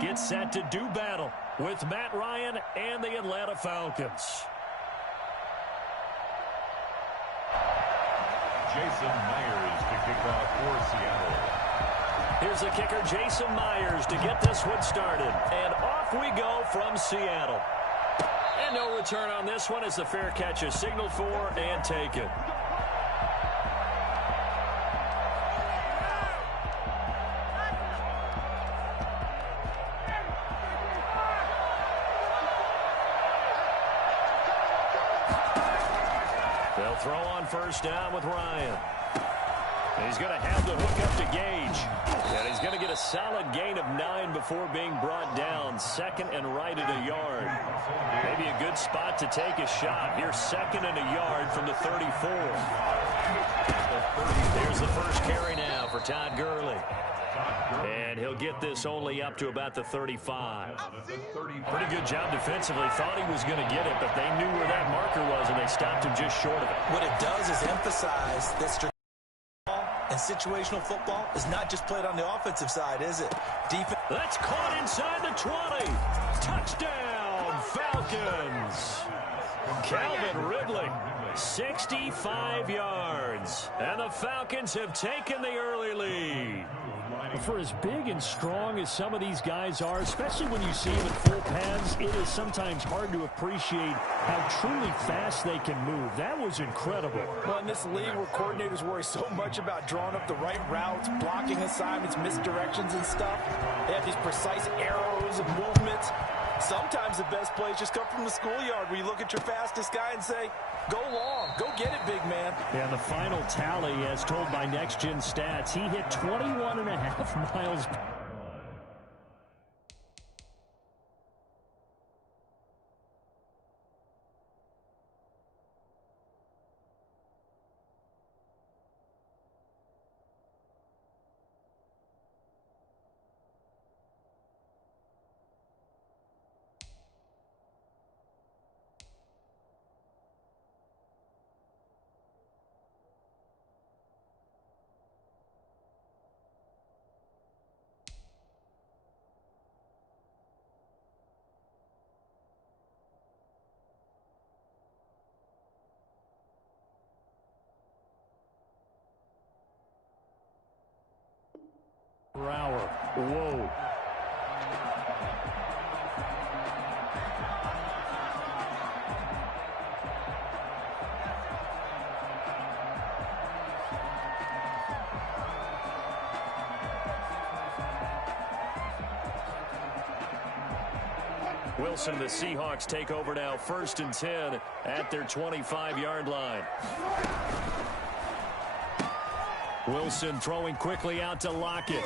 gets set to do battle with Matt Ryan and the Atlanta Falcons. Jason Myers to kick off for Seattle. Here's the kicker, Jason Myers, to get this one started. And off we go from Seattle. And no return on this one as the fair catch is signaled for and taken. They'll throw on first down with Ryan. He's going to have the hook up to Gage. And he's going to get a solid gain of 9 before being brought down. Second and right at a yard. Maybe a good spot to take a shot. Here's second and a yard from the 34. There's the first carry now for Todd Gurley. And he'll get this only up to about the 35. Pretty good job defensively. Thought he was going to get it, but they knew where that marker was, and they stopped him just short of it. What it does is emphasize that and situational football is not just played on the offensive side, is it? That's caught inside the 20. Touchdown, Falcons. Calvin Ridley, 65 yards. And the Falcons have taken the early lead. For as big and strong as some of these guys are, especially when you see them in full pads, it is sometimes hard to appreciate how truly fast they can move. That was incredible. Well, in this league where coordinators worry so much about drawing up the right routes, blocking assignments, misdirections and stuff, they have these precise arrows and movements. Sometimes the best plays just come from the schoolyard where you look at your fastest guy and say, go long, go get it, big man. And the final tally, as told by Next Gen Stats, he hit 21.5 miles. Brower. Whoa. Wilson and the Seahawks take over now, 1st and 10 at their 25-yard line. Wilson throwing quickly out to Lockett.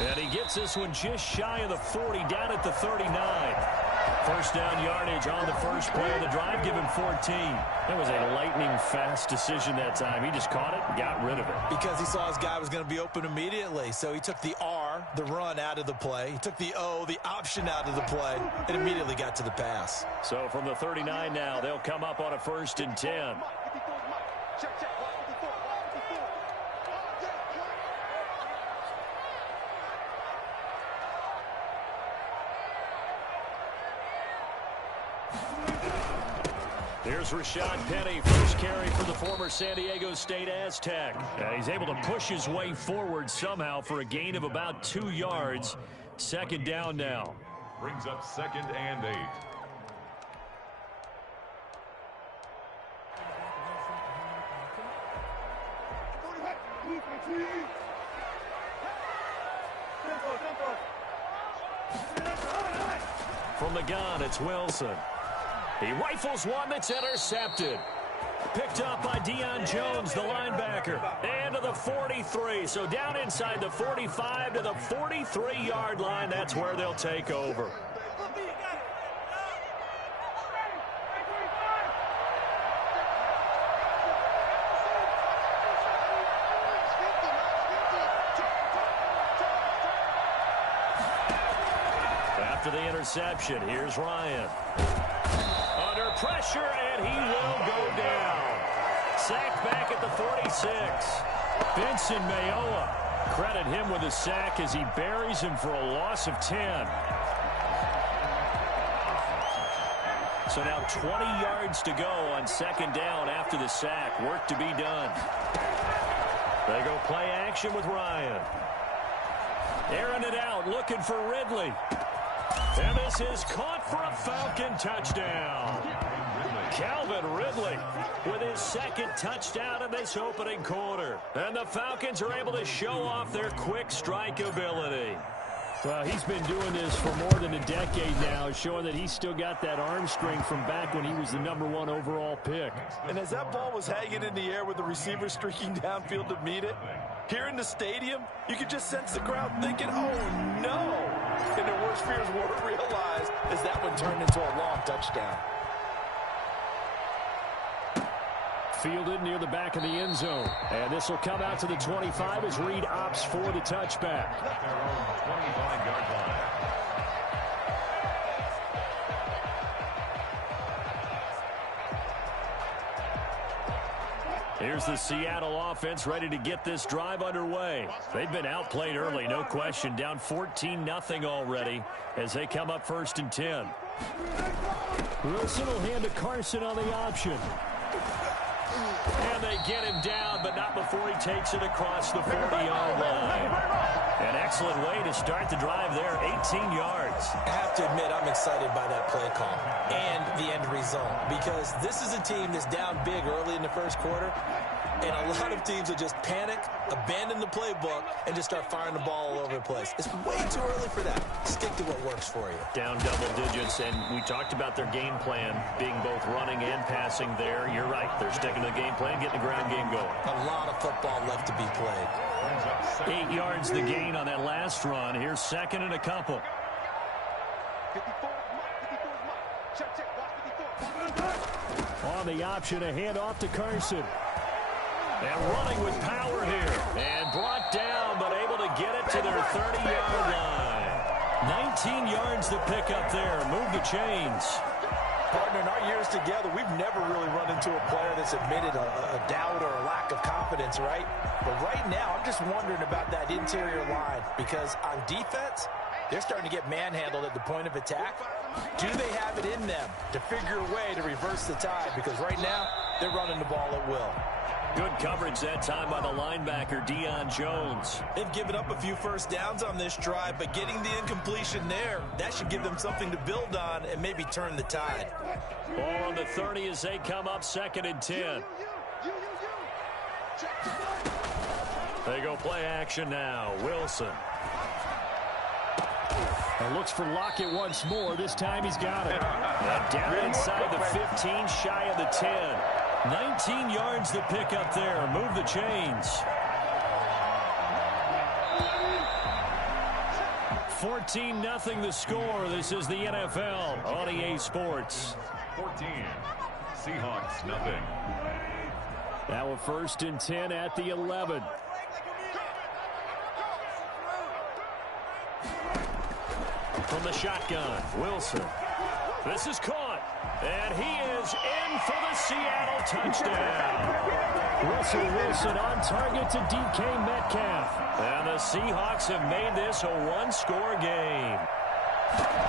And he gets this one just shy of the 40, down at the 39. First down yardage on the first play of the drive, give him 14. That was a lightning-fast decision that time. He just caught it and got rid of it. Because he saw his guy was going to be open immediately. So he took the R, the run, out of the play. He took the O, the option, out of the play, and immediately got to the pass. So from the 39 now, they'll come up on a 1st and 10. Here's Rashad Penny, first carry for the former San Diego State Aztec. He's able to push his way forward somehow for a gain of about 2 yards. Second down now. Brings up 2nd and 8. From the gun, it's Wilson. He rifles one that's intercepted. Picked up by Deion Jones, the linebacker. And to the 43. So down inside the 45 to the 43-yard line. That's where they'll take over. After the interception, here's Ryan. Under pressure, and he will go down. Sacked back at the 46. Vincent Mayowa Credit him with a sack as he buries him for a loss of 10. So now 20 yards to go on second down after the sack. Work to be done. They go play action with Ryan. Airing it out, looking for Ridley. And this is caught for a Falcon touchdown. Calvin Ridley with his second touchdown in this opening quarter. And the Falcons are able to show off their quick strike ability. Well, he's been doing this for more than a decade now, showing that he's still got that arm strength from back when he was the #1 overall pick. And as that ball was hanging in the air with the receiver streaking downfield to meet it, here in the stadium, you could just sense the crowd thinking, oh, no. And their worst fears were realized as that one turned into a long touchdown. Fielded near the back of the end zone. And this will come out to the 25 as Reed opts for the touchback. Here's the Seattle offense ready to get this drive underway. They've been outplayed early, no question. Down 14-0 already as they come up 1st and 10. Wilson will hand to Carson on the option. And they get him down, but not before he takes it across the 40-yard line. An excellent way to start the drive there, 18 yards. I have to admit, I'm excited by that play call and the end result, because this is a team that's down big early in the first quarter, and a lot of teams will just panic, abandon the playbook, and just start firing the ball all over the place. It's way too early for that. Stick to what works for you. Down double digits, and we talked about their game plan being both running and passing there. You're right. They're sticking to the game plan, getting the ground game going. A lot of football left to be played. 8 yards the gain on that last run. Here's second and a couple. On the option, a handoff to Carson. And running with power here. And brought down, but able to get it to their 30-yard line. 19 yards to pick up there. Move the chains. Partner, in our years together, we've never really run into a player that's admitted a doubt or a lack of confidence, right? But right now, I'm just wondering about that interior line, because on defense, they're starting to get manhandled at the point of attack. Do they have it in them to figure a way to reverse the tide? Because right now, they're running the ball at will. Good coverage that time by the linebacker, Deion Jones. They've given up a few first downs on this drive, but getting the incompletion there, that should give them something to build on and maybe turn the tide. Ball on the 30 as they come up 2nd and 10. They go play action now. Wilson. And looks for Lockett once more. This time he's got it. And down inside the 15, shy of the 10. 19 yards to pick up there. Move the chains. 14-0 the score. This is the NFL on EA Sports. 14. Seahawks, nothing. Now a 1st and 10 at the 11. From the shotgun, Wilson. This is caught. And he is in for the Seattle touchdown. Russell Wilson on target to DK Metcalf. And the Seahawks have made this a one-score game.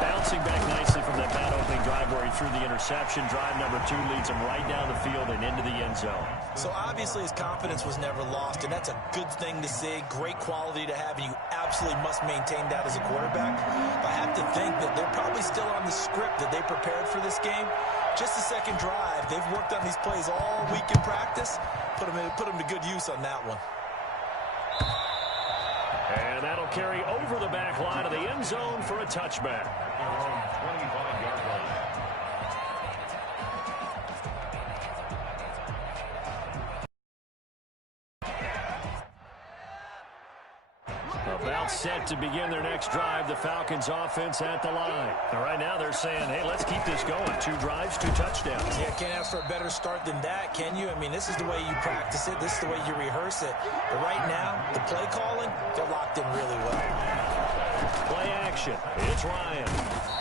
Bouncing back nicely from that bad opening drive where he threw the interception. Drive number 2 leads him right down the field and into the end zone. So obviously his confidence was never lost, and that's a good thing to see. Great quality to have, and you absolutely must maintain that as a quarterback. But I have to think that they're probably still on the script that they prepared for this game. Just the second drive. They've worked on these plays all week in practice. Put them to good use on that one. And that'll carry over the back line of the end zone for a touchback. 25-yard line. About set to begin their next drive. The Falcons offense at the line. And right now they're saying, hey, let's keep this going. 2 drives, 2 touchdowns. Yeah, can't ask for a better start than that, can you? I mean, this is the way you practice it. This is the way you rehearse it. But right now, the play calling, they're locked in really well. Play action. It's Ryan.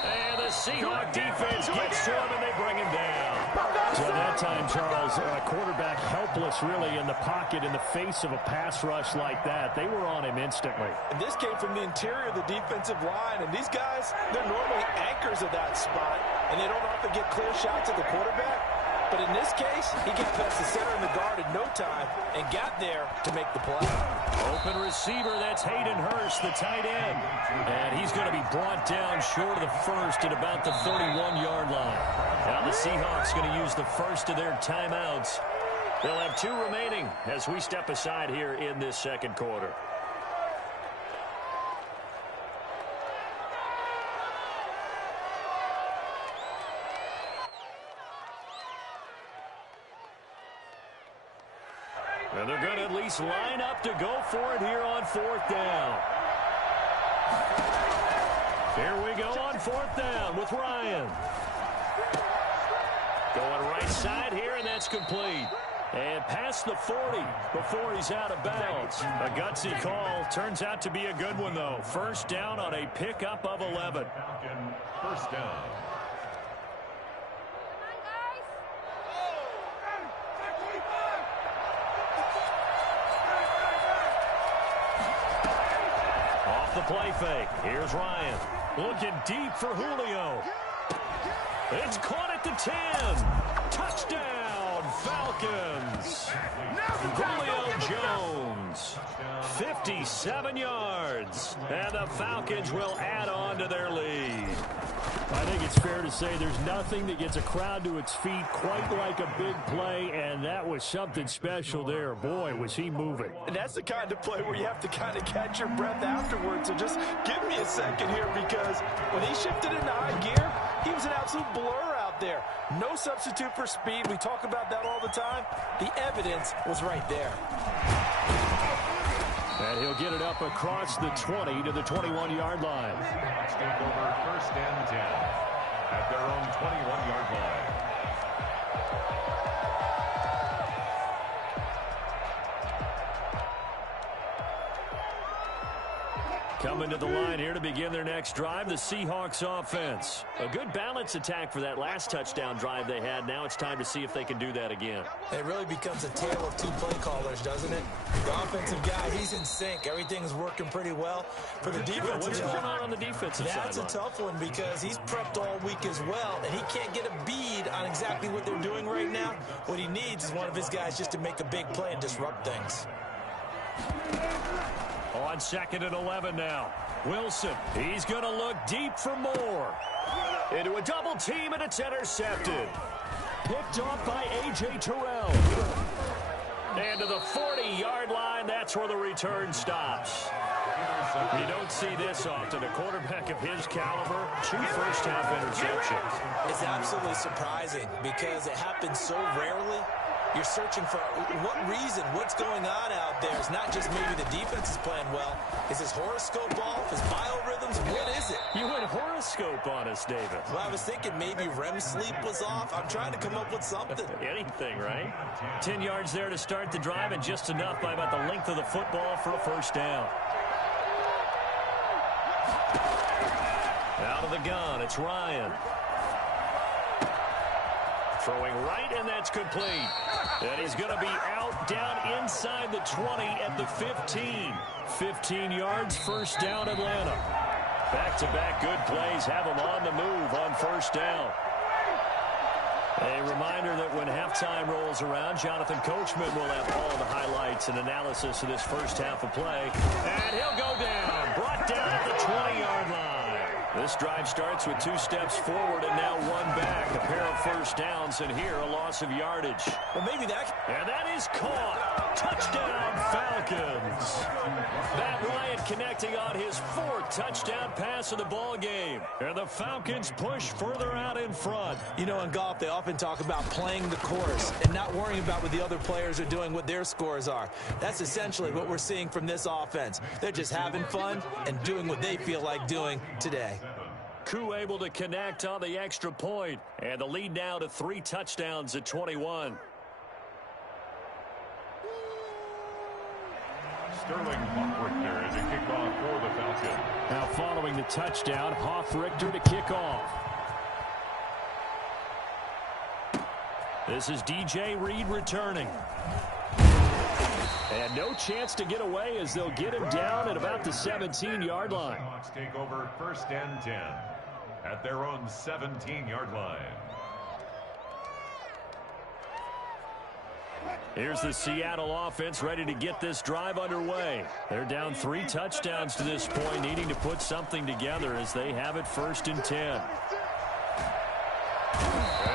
And the the Seahawk defense gets to him, and they bring him down. So that time, Charles, quarterback helpless really in the pocket in the face of a pass rush like that. They were on him instantly. And this came from the interior of the defensive line. And these guys, they're normally anchors of that spot, and they don't often get clear shots at the quarterback. But in this case, he got past the center and the guard in no time and got there to make the play. Open receiver, that's Hayden Hurst, the tight end. And he's going to be brought down short of the first at about the 31-yard line. Now the Seahawks going to use the first of their timeouts. They'll have 2 remaining as we step aside here in this second quarter. And they're going to at least line up to go for it here on 4th down. Here we go on 4th down with Ryan. Going right side here, and that's complete. And past the 40 before he's out of bounds. A gutsy call. Turns out to be a good one, though. First down on a pickup of 11. First down. The play fake. Here's Ryan. Looking deep for Julio. It's caught at the 10. Touchdown, Falcons. Julio Jones. 57 yards. And the Falcons will add on to their lead. I think it's fair to say there's nothing that gets a crowd to its feet quite like a big play, and that was something special there. Boy, was he moving. And that's the kind of play where you have to kind of catch your breath afterwards. So just give me a second here, because when he shifted into high gear, he was an absolute blur out there. No substitute for speed. We talk about that all the time. The evidence was right there. And he'll get it up across the 20 to the 21-yard line. Seahawks take over 1st and 10 at their own 21-yard line. Coming to the line here to begin their next drive, the Seahawks offense. A good balance attack for that last touchdown drive they had. Now it's time to see if they can do that again. It really becomes a tale of 2 play callers, doesn't it? The offensive guy, he's in sync. Everything's working pretty well. For the defensive What's going on the defensive side? That's a tough one, because he's prepped all week as well, and he can't get a bead on exactly what they're doing right now. What he needs is one of his guys just to make a big play and disrupt things. On 2nd and 11 now. Wilson, he's going to look deep for more. Into a double team, and it's intercepted. Picked off by A.J. Terrell. And to the 40-yard line, that's where the return stops. You don't see this often. A quarterback of his caliber, 2 first-half interceptions. It's absolutely surprising, because it happens so rarely. You're searching for what reason, what's going on out there. It's not just maybe the defense is playing well. Is his horoscope off? His biorhythms? What is it? You went horoscope on us, David. Well, I was thinking maybe REM sleep was off. I'm trying to come up with something. Anything, right? 10 yards there to start the drive, and just enough by about the length of the football for a first down. Out of the gun, it's Ryan. Throwing right, and that's complete. And he's going to be out down inside the 20 at the 15. 15 yards, first down, Atlanta. Back-to-back good plays have them on the move on first down. A reminder that when halftime rolls around, Jonathan Coachman will have all the highlights and analysis of this first half of play. And he'll go down, brought down at the 20-yard line. This drive starts with 2 steps forward and now 1 back. A pair of first downs, and here a loss of yardage. Well, maybe that. And that is caught. Touchdown, Falcons. Matt Ryan connecting on his 4th touchdown pass of the ball game. And the Falcons push further out in front. You know, in golf, they often talk about playing the course and not worrying about what the other players are doing, what their scores are. That's essentially what we're seeing from this offense. They're just having fun and doing what they feel like doing today. Koo able to connect on the extra point, and the lead now to 3 touchdowns at 21. Sterling Hoffrichter is a kickoff for the Falcons. Now following the touchdown, Hoffrichter to kick off. This is DJ Reed returning. And no chance to get away as they'll get him down at about the 17-yard line. Seahawks take over 1st and 10 at their own 17-yard line. Here's the Seattle offense ready to get this drive underway. They're down 3 touchdowns to this point, needing to put something together as they have it 1st and 10.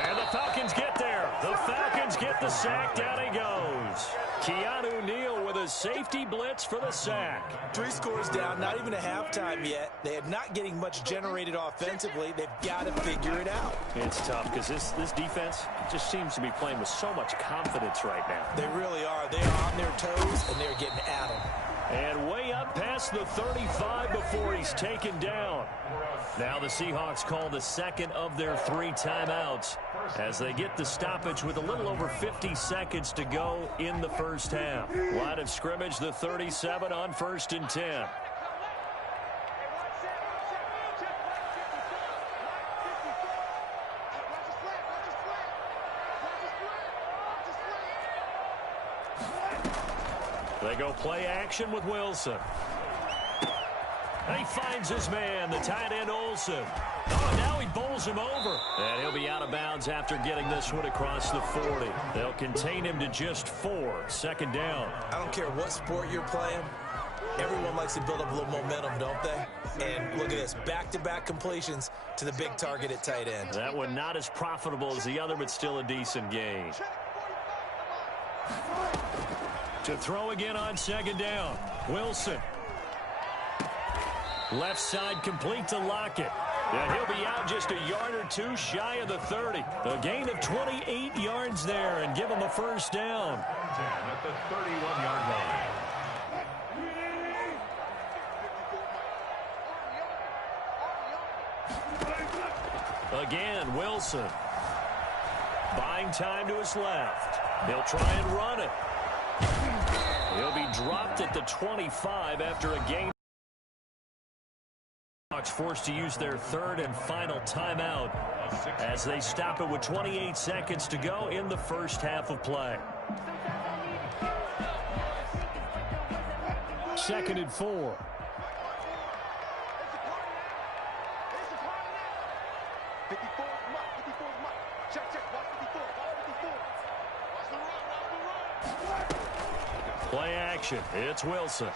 And the Falcons get there. The Falcons get the sack. Down he goes. Keanu Neal with a safety blitz for the sack. 3 scores down, not even a halftime yet. They are not getting much generated offensively. They've got to figure it out. It's tough because this defense just seems to be playing with so much confidence right now. They really are. They are on their toes, and they're getting at them. And way up past the 35 before he's taken down. Now the Seahawks call the second of their 3 timeouts as they get the stoppage with a little over 50 seconds to go in the first half. Line of scrimmage, the 37 on 1st and 10. They go play action with Wilson. He finds his man, the tight end Olsen. Oh, now he bowls him over. And he'll be out of bounds after getting this one across the 40. They'll contain him to just 4. 2nd down. I don't care what sport you're playing. Everyone likes to build up a little momentum, don't they? And look at this, back-to-back completions to the big target at tight end. That one not as profitable as the other, but still a decent gain. To throw again on 2nd down. Wilson. Left side complete to Lockett. And he'll be out just a yard or 2 shy of the 30. A gain of 28 yards there and give him a 1st down. At the 31-yard line. Again, Wilson. Buying time to his left. He'll try and run it. He'll be dropped at the 25 after a gain. Forced to use their 3rd and final timeout as they stop it with 28 seconds to go in the first half of play. 2nd and 4. Play action. It's Wilson.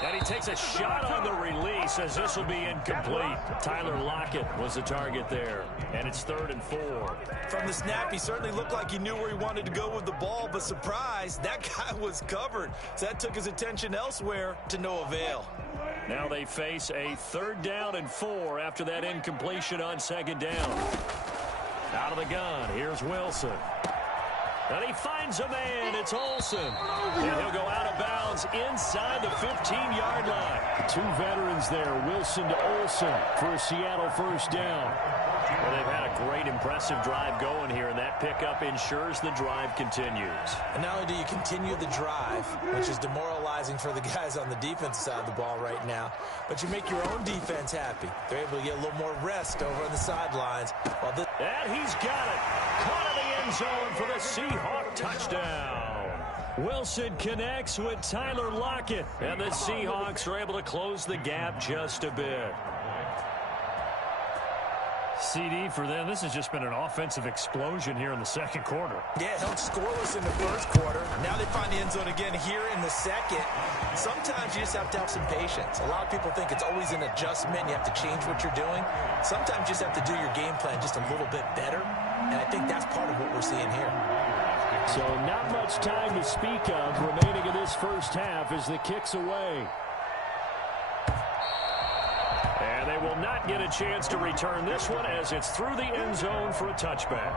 And he takes a shot on the release as this will be incomplete. Tyler Lockett was the target there. And it's 3rd and 4. From the snap, he certainly looked like he knew where he wanted to go with the ball, but surprise, that guy was covered. So that took his attention elsewhere to no avail. Now they face a 3rd down and 4 after that incompletion on 2nd down. Out of the gun, here's Wilson. And he finds a man. It's Olsen. And he'll go out of bounds inside the 15-yard line. 2 veterans there, Wilson to Olsen for a Seattle 1st down. Well, they've had a great, impressive drive going here, and that pickup ensures the drive continues. And not only do you continue the drive, which is demoralizing for the guys on the defensive side of the ball right now, but you make your own defense happy. They're able to get a little more rest over on the sidelines. And he's got it. Caught in the end zone for the Seahawk touchdown. Wilson connects with Tyler Lockett, and the Seahawks are able to close the gap just a bit. CD for them, this has just been an offensive explosion here in the 2nd quarter. Yeah, held scoreless in the 1st quarter. Now they find the end zone again here in the 2nd. Sometimes you just have to have some patience. A lot of people think it's always an adjustment. You have to change what you're doing. Sometimes you just have to do your game plan just a little bit better. And I think that's part of what we're seeing here. So not much time to speak of remaining in this first half as the kick's away. And they will not get a chance to return this one as it's through the end zone for a touchback.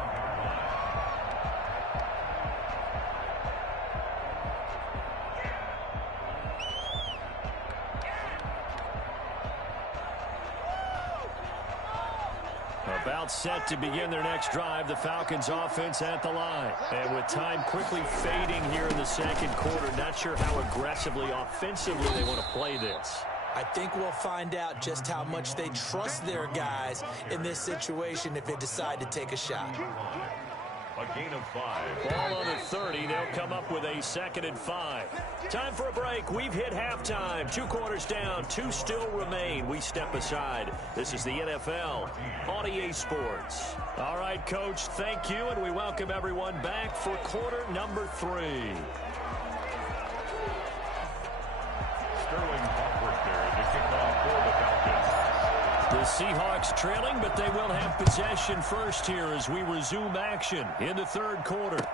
About set to begin their next drive, the Falcons offense at the line. And with time quickly fading here in the 2nd quarter, not sure how aggressively, offensively they want to play this. I think we'll find out just how much they trust their guys in this situation if they decide to take a shot. A gain of 5. Ball on the 30. They'll come up with a 2nd and 5. Time for a break. We've hit halftime. 2 quarters down. 2 still remain. We step aside. This is the NFL on EA Sports. All right, Coach, thank you, and we welcome everyone back for quarter number 3. Sterling Crawford there to kick off for the Falcons. The Seahawks trailing, but they will have possession first here as we resume action in the 3rd quarter.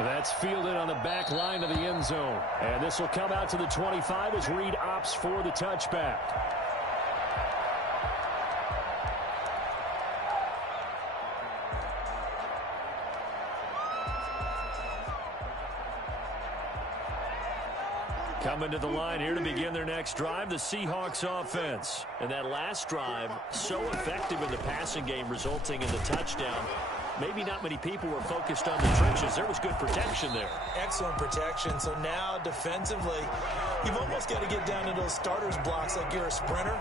That's fielded on the back line of the end zone. And this will come out to the 25 as Reed opts for the touchback. Coming to the line here to begin their next drive, the Seahawks offense. And that last drive, so effective in the passing game, resulting in the touchdown. Maybe not many people were focused on the trenches. There was good protection there. Excellent protection. So now defensively, you've almost got to get down to those starters blocks like you're a sprinter.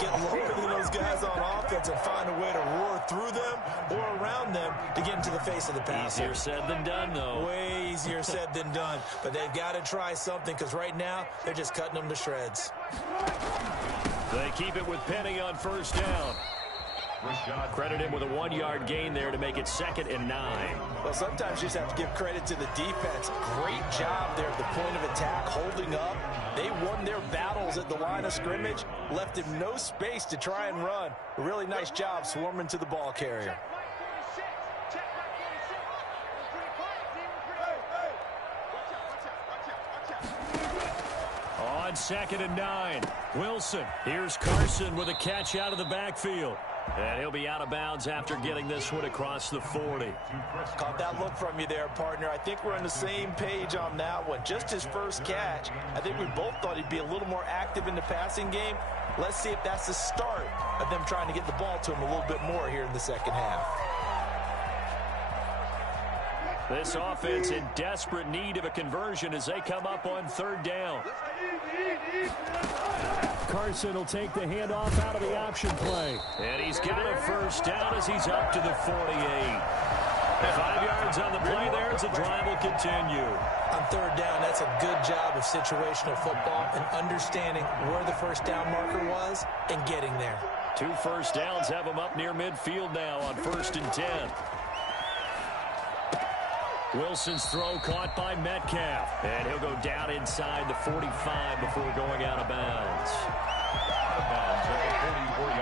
Get lower than those guys on offense and find a way to roar through them or around them to get into the face of the passer. Easier said than done, though. Way easier said than done. But they've got to try something because right now they're just cutting them to shreds. They keep it with Penny on 1st down. Credit him with a 1-yard gain there to make it 2nd and 9. Well, sometimes you just have to give credit to the defense. Great job there at the point of attack, holding up. They won their battles at the line of scrimmage, left him no space to try and run. A really nice job swarming to the ball carrier. On 2nd and 9, Wilson. Here's Carson with a catch out of the backfield. And he'll be out of bounds after getting this one across the 40. Caught that look from you there, partner. I think we're on the same page on that one. Just his first catch. I think we both thought he'd be a little more active in the passing game. Let's see if that's the start of them trying to get the ball to him a little bit more here in the 2nd half. This offense in desperate need of a conversion as they come up on 3rd down. Carson will take the handoff out of the option play. And he's got a 1st down as he's up to the 48. 5 yards on the play there as the drive will continue. On 3rd down, that's a good job of situational football and understanding where the 1st down marker was and getting there. 2 1st downs have him up near midfield now on 1st and 10. Wilson's throw caught by Metcalf. And he'll go down inside the 45 before going out of bounds.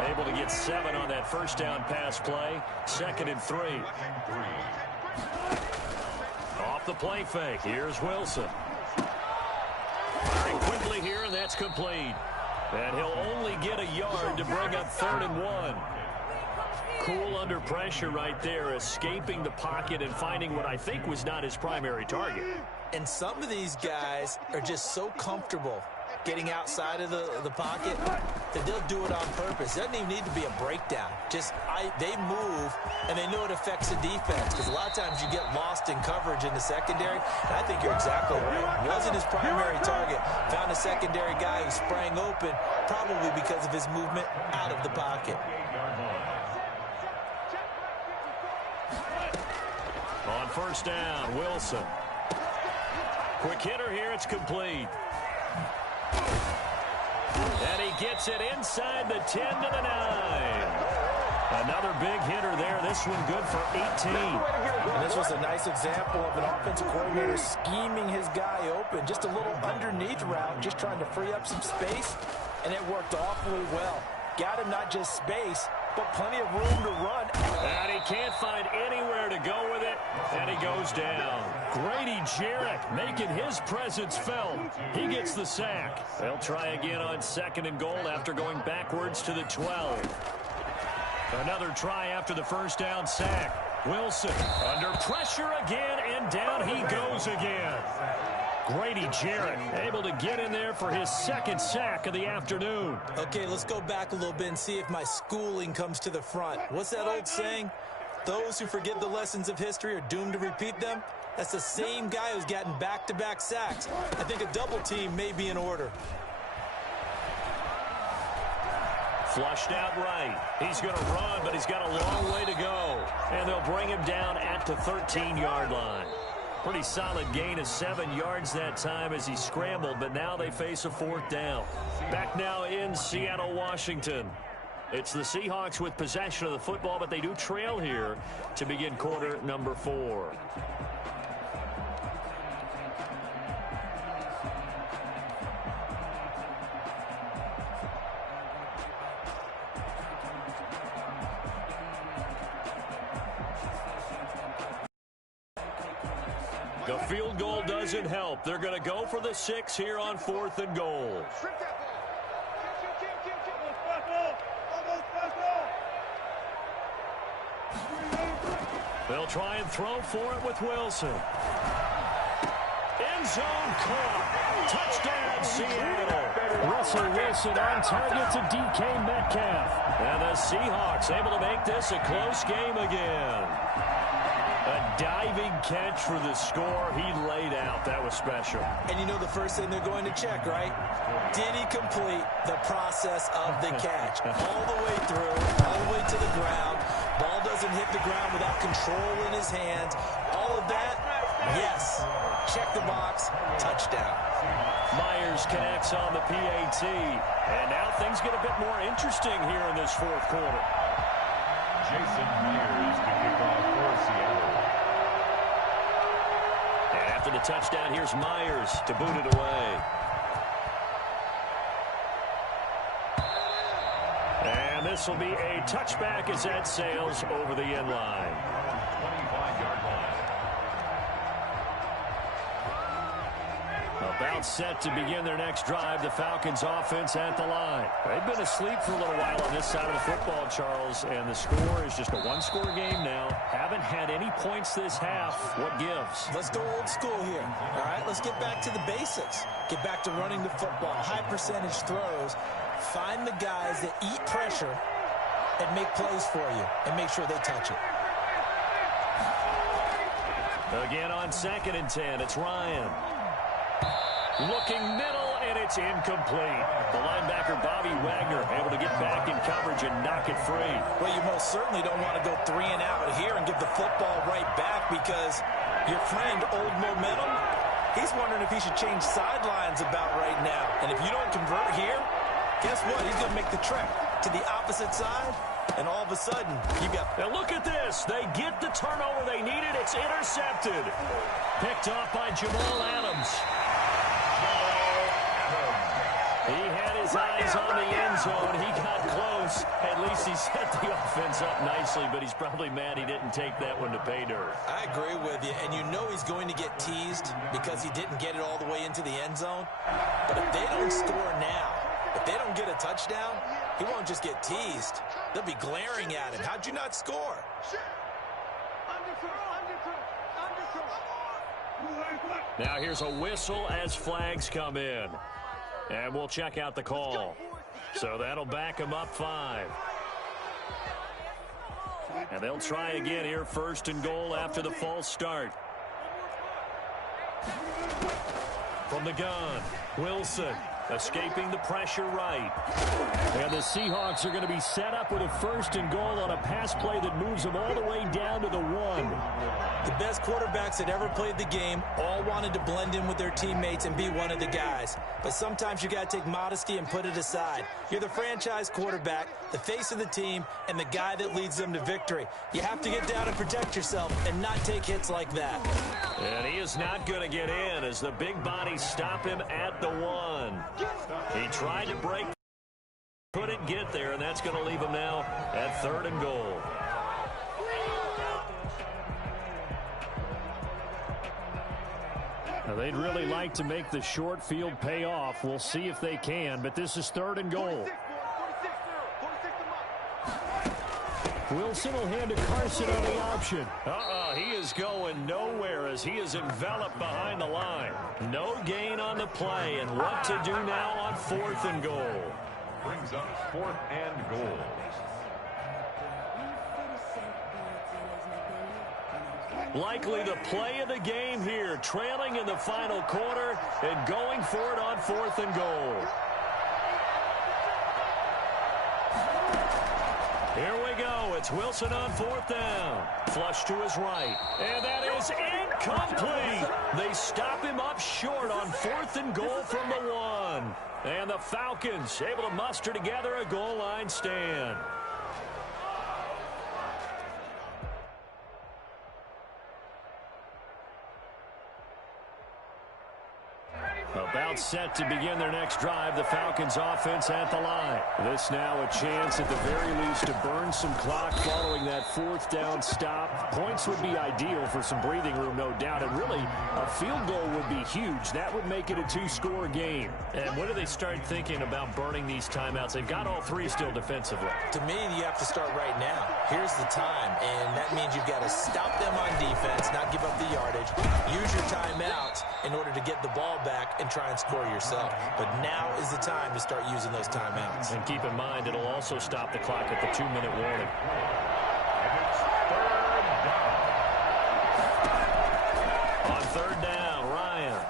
Able to get 7 on that 1st down pass play. 2nd and 3. Off the play fake. Here's Wilson. Firing quickly here, and that's complete. And he'll only get a yard to bring up 3rd and 1. Cool under pressure right there, escaping the pocket and finding what I think was not his primary target. And some of these guys are just so comfortable getting outside of the pocket that they'll do it on purpose. It doesn't even need to be a breakdown. They move, and they know it affects the defense because a lot of times you get lost in coverage in the secondary, and I think you're exactly right. Wasn't his primary target. Found a secondary guy who sprang open, probably because of his movement out of the pocket. On 1st down, Wilson. Quick hitter here, it's complete. And he gets it inside the 10 to the 9. Another big hitter there. This one good for 18. And this was a nice example of an offensive coordinator scheming his guy open. Just a little underneath route, just trying to free up some space, and it worked awfully well. Got him not just space, but plenty of room to run. And he can't find anywhere to go with it, and he goes down. Grady Jarrett making his presence felt. He gets the sack. They'll try again on 2nd and goal after going backwards to the 12. Another try after the 1st down sack. Wilson under pressure again, and down he goes again. Grady Jarrett able to get in there for his 2nd sack of the afternoon. Okay, let's go back a little bit and see if my schooling comes to the front. What's that old saying? Those who forget the lessons of history are doomed to repeat them. That's the same guy who's gotten back-to-back sacks. I think a double team may be in order. Flushed out right. He's going to run, but he's got a long way to go. And they'll bring him down at the 13-yard line. Pretty solid gain of 7 yards that time as he scrambled, but now they face a 4th down. Back now in Seattle, Washington. It's the Seahawks with possession of the football, but they do trail here to begin quarter number 4. The field goal doesn't help. They're going to go for the 6 here on 4th and goal. They'll try and throw for it with Wilson. End zone caught. Touchdown, Seattle. Russell Wilson on target to DK Metcalf. And the Seahawks able to make this a close game again. A diving catch for the score. He laid out. That was special. And you know the first thing they're going to check, right? Did he complete the process of the catch? All the way through, all the way to the ground. Ball doesn't hit the ground without control in his hands. All of that, yes. Check the box. Touchdown. Myers connects on the PAT. And now things get a bit more interesting here in this 4th quarter. Jason Myers to kick off for Seattle. And after the touchdown, here's Myers to boot it away. And this will be a touchback as that sails over the end line. 25-yard line. About set to begin their next drive, the Falcons offense at the line. They've been asleep for a little while on this side of the football, Charles, and the score is just a one-score game now. Haven't had any points this half. What gives? Let's go old school here. All right, let's get back to the basics. Get back to running the football, high percentage throws. Find the guys that eat pressure and make plays for you and make sure they touch it. Again on 2nd and 10, it's Ryan. Looking middle, and it's incomplete. The linebacker, Bobby Wagner, able to get back in coverage and knock it free. Well, you most certainly don't want to go 3 and out here and give the football right back because your friend, Old Momentum, he's wondering if he should change sidelines about right now. And if you don't convert here, guess what? He's going to make the trek to the opposite side, and all of a sudden, you got... Now look at this. They get the turnover they needed. It's intercepted. Picked off by Jamal Adams. He had his eyes on the end zone. He got close. At least he set the offense up nicely, but he's probably mad he didn't take that one to pay dirt. I agree with you, and you know he's going to get teased because he didn't get it all the way into the end zone. But if they don't score now, if they don't get a touchdown, he won't just get teased. They'll be glaring at him. How'd you not score? Now here's a whistle as flags come in. And we'll check out the call. So that'll back him up 5. And they'll try again here, 1st and goal after the false start. From the gun, Wilson escaping the pressure right. And the Seahawks are going to be set up with a 1st and goal on a pass play that moves them all the way down to the 1. The best quarterbacks that ever played the game all wanted to blend in with their teammates and be one of the guys. But sometimes you got to take modesty and put it aside. You're the franchise quarterback, the face of the team, and the guy that leads them to victory. You have to get down and protect yourself and not take hits like that. And he is not going to get in as the big bodies stop him at the 1. He tried to break, couldn't get there, and that's going to leave him now at 3rd and goal. Now, they'd really like to make the short field pay off. We'll see if they can, but this is 3rd and goal. Wilson will hand to Carson on the option. He is going nowhere as he is enveloped behind the line. No gain on the play, and what to do now on 4th and goal. Brings up 4th and goal. Likely the play of the game here, trailing in the final quarter and going for it on 4th and goal. Here we go. It's Wilson on 4th down. Flush to his right. And that is incomplete. They stop him up short on 4th and goal from the 1. And the Falcons able to muster together a goal line stand. About set to begin their next drive, the Falcons offense at the line. This now a chance at the very least to burn some clock following that 4th down stop. Points would be ideal for some breathing room, no doubt. And really, a field goal would be huge. That would make it a 2-score game. And when do they start thinking about burning these timeouts? They've got all 3 still defensively. To me, you have to start right now. Here's the time, and that means you've got to stop them on defense, not give up the yardage. Use your timeouts in order to get the ball back and try and score yourself. But now is the time to start using those timeouts. And keep in mind, it'll also stop the clock at the 2-minute warning. On 3rd down, Ryan.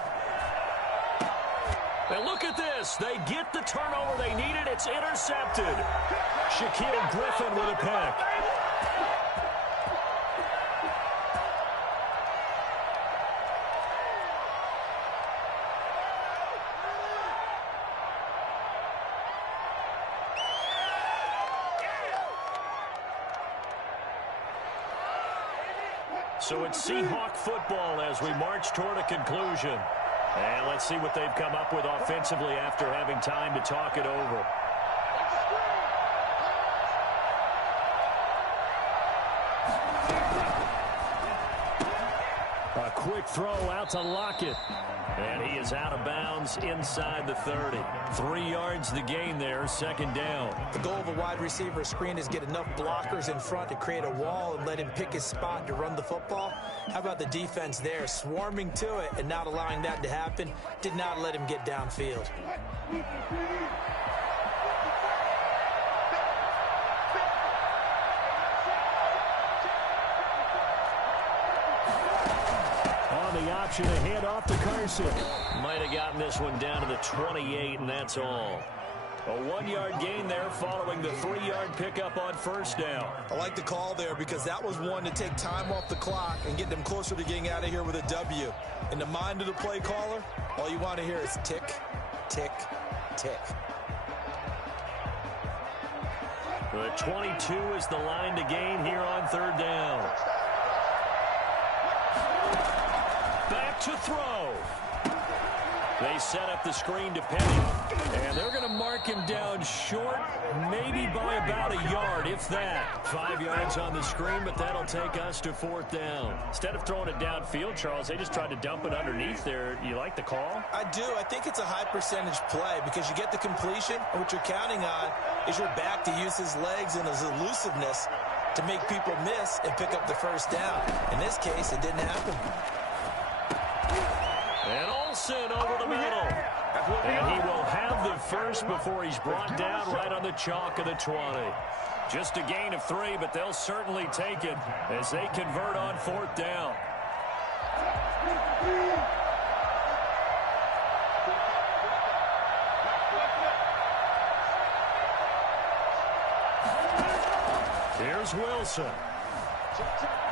And look at this. They get the turnover they needed. It's intercepted. Shaquille Griffin with a pick. So it's Seahawk football as we march toward a conclusion. And let's see what they've come up with offensively after having time to talk it over. A quick throw out to Lockett. And he is out of bounds inside the 30. 3 yards the gain there, 2nd down. The goal of a wide receiver screen is get enough blockers in front to create a wall and let him pick his spot to run the football. How about the defense there, swarming to it and not allowing that to happen? Did not let him get downfield. The option to hand off to Carson. Might have gotten this one down to the 28, and that's all. A 1-yard gain there following the 3-yard pickup on 1st down. I like the call there because that was one to take time off the clock and get them closer to getting out of here with a W. In the mind of the play caller, all you want to hear is tick, tick, tick. The 22 is the line to gain here on 3rd down. Back to throw. They set up the screen to Penny. And they're going to mark him down short, maybe by about a yard, if that. 5 yards on the screen, but that'll take us to 4th down. Instead of throwing it downfield, Charles, they just tried to dump it underneath there. You like the call? I do. I think it's a high percentage play because you get the completion, and what you're counting on is your back to use his legs and his elusiveness to make people miss and pick up the 1st down. In this case, it didn't happen. And Olsen over the middle. And he will have the first before he's brought down right on the chalk of the 20. Just a gain of 3, but they'll certainly take it as they convert on 4th down. Here's Wilson.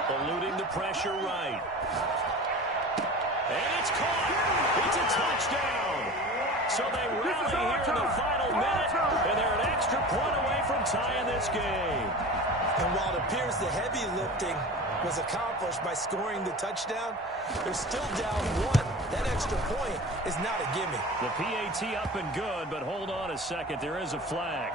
Eluding the pressure right. And it's caught. It's a touchdown. So they rally here in the final minute, and they're an extra point away from tying this game. And while it appears the heavy lifting was accomplished by scoring the touchdown, they're still down 1. That extra point is not a gimme. The PAT up and good, but hold on a second. There is a flag.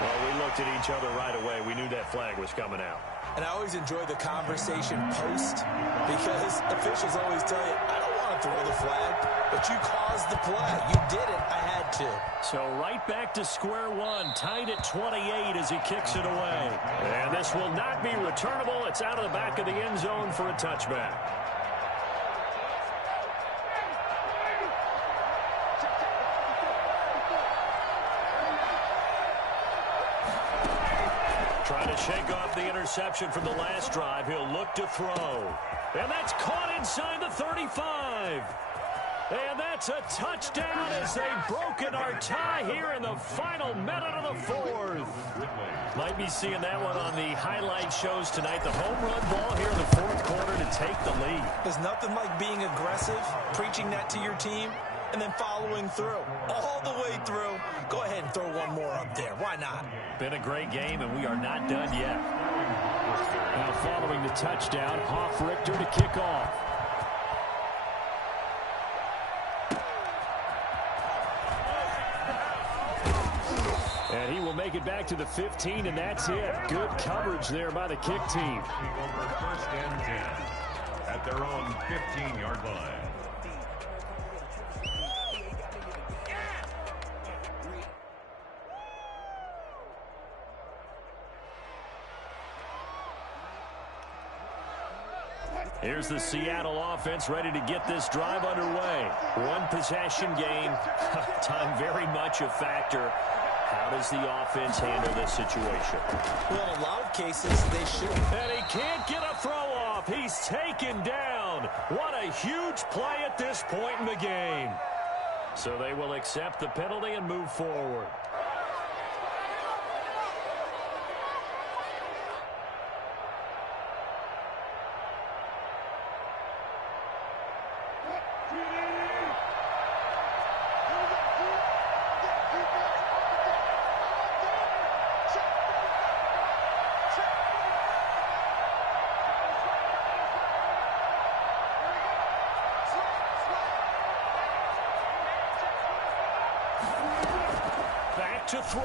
Well, we looked at each other right away. We knew that flag was coming out. And I always enjoy the conversation post because officials always tell you, I don't want to throw the flag, but you caused the play. You did it. I had to. So right back to square one, tied at 28 as he kicks it away. And this will not be returnable. It's out of the back of the end zone for a touchback. Trying to shake off the interception from the last drive. He'll look to throw. And that's caught inside the 35. And that's a touchdown as they've broken our tie here in the final minute of the fourth. Might be seeing that one on the highlight shows tonight. The home run ball here in the fourth quarter to take the lead. There's nothing like being aggressive, preaching that to your team, and then following through. All the way through. Go ahead and throw one more up there. Why not? Been a great game, and we are not done yet. Now following the touchdown, Hoff-Richter to kick off. And he will make it back to the 15, and that's it. Good coverage there by the kick team. Over first and 10 at their own 15-yard line. Here's the Seattle offense ready to get this drive underway. One possession game. Time very much a factor. How does the offense handle this situation? Well, in a lot of cases, they should. And he can't get a throw off. He's taken down. What a huge play at this point in the game. So they will accept the penalty and move forward. To throw.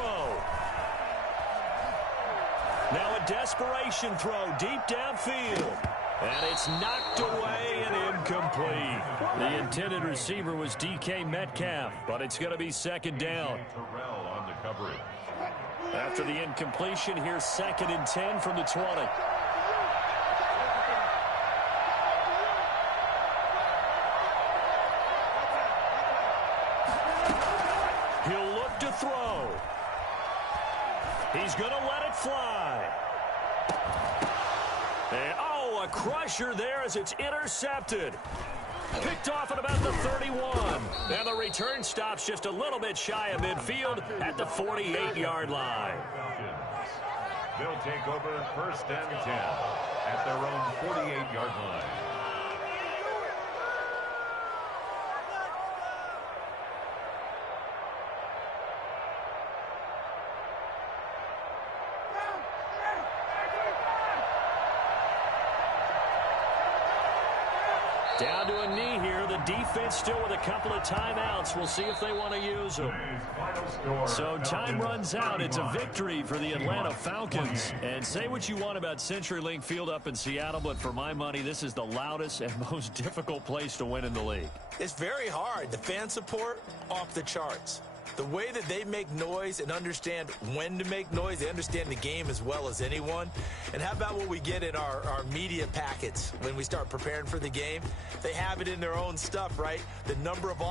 Now a desperation throw deep downfield. And it's knocked away and incomplete. The intended receiver was DK Metcalf, but it's going to be second down. Terrell on the coverage. After the incompletion, here's 2nd and 10 from the 20. He'll look to throw. He's going to let it fly. And, oh, a crusher there as it's intercepted. Picked off at about the 31. And the return stops just a little bit shy of midfield at the 48-yard line. They'll take over first and 10 at their own 48-yard line. Down to a knee here. The defense still with a couple of timeouts. We'll see if they want to use them. So time runs out. It's a victory for the Atlanta Falcons. And say what you want about CenturyLink Field up in Seattle, but for my money, this is the loudest and most difficult place to win in the league. It's very hard. The fan support, off the charts. The way that they make noise and understand when to make noise, they understand the game as well as anyone. And how about what we get in our media packets when we start preparing for the game? They have it in their own stuff, right? The number of